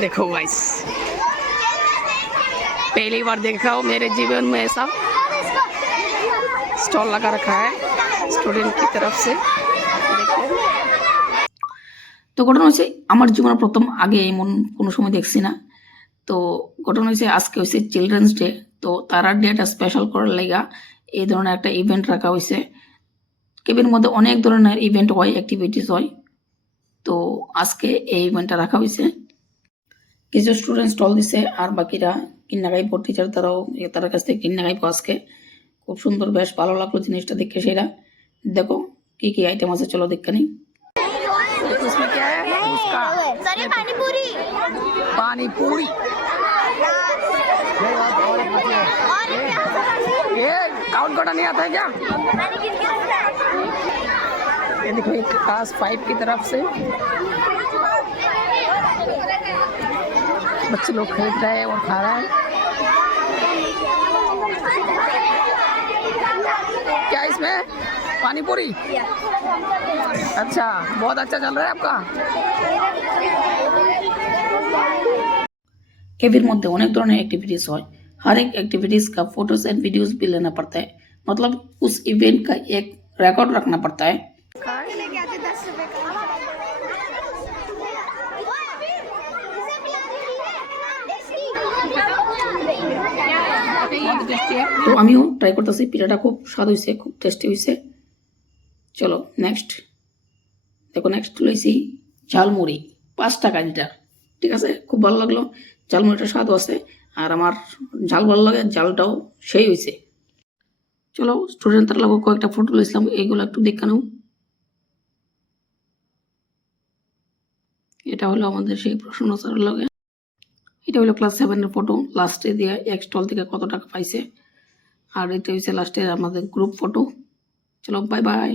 देखो गाइस, पहली बार देखा हो मेरे जीवन में ऐसा स्टॉल लगा रखा है स्टूडेंट की तरफ से। देखो তো ঘটনা হচ্ছে আমার জীবনে প্রথম আগে এমন কোনো সময় দেখছি না। তো ঘটনা হচ্ছে আজকে হচ্ছে চিলড্রেন্স ডে, তো তারা ডেটা স্পেশাল করার লাগা এই ধরনের একটা ইভেন্ট রাখা হয়েছে। কেবির মধ্যে অনেক ধরনের ইভেন্ট হয়, অ্যাক্টিভিটিস হয়। তো আজকে এই ইভেন্টটা রাখা হয়েছে। কিছু স্টুডেন্ট স্টল দিছে আর বাকিরা কিনা খাইব, টিচার তারাও তার কাছ থেকে কিনা খাইব আজকে। খুব সুন্দর, বেশ ভালো লাগলো জিনিসটা দেখে। সেটা দেখো কি কি আইটেম আছে, চলো দেখে নিই। इसमें क्या है? उसका पानी पूरी। पानी पूरी ये काउंट करना नहीं आता है क्या? ये देखो एक क्लास 5 की तरफ से बच्चे लोग खरीद रहे हैं और खा रहे हैं। क्या इसमें पानी पूरी? अच्छा, बहुत अच्छा चल रहा है आपका। केबिन मध्य अनेक तरह एक्टिविटीज हो, हर एक एक्टिविटीज का फोटोज एंड वीडियोस भी लेना पड़ता है, मतलब उस इवेंट का एक रिकॉर्ड रखना पड़ता है। तो आमिও ट्राई करতেছি, পিঠাটা খুব স্বাদ হইছে, খুব টেস্টি হইছে। চলো নেক্সট দেখো, নেক্সট লইছি ঝালমুড়ি, 5 টাকা লিটার। ঠিক আছে, খুব ভালো লাগলো, ঝালমুড়িটা স্বাদও আছে আর আমার ঝাল ভালো লাগে, ঝালটাও সেই হইছে। চলো স্টুডেন্ট তার লগে কয়েকটা ফটো লইছিলাম, এইগুলো একটু দেখে নাও। এটা হলো আমাদের সেই প্রশ্ন স্যারের লগে। এটা হলো ক্লাস 7 এর ফটো, লাস্টে দিয়ে এক স্টল থেকে কত টাকা পাইছে। আর এটা হচ্ছে লাস্টে আমাদের গ্রুপ ফটো। চলো বাই বাই।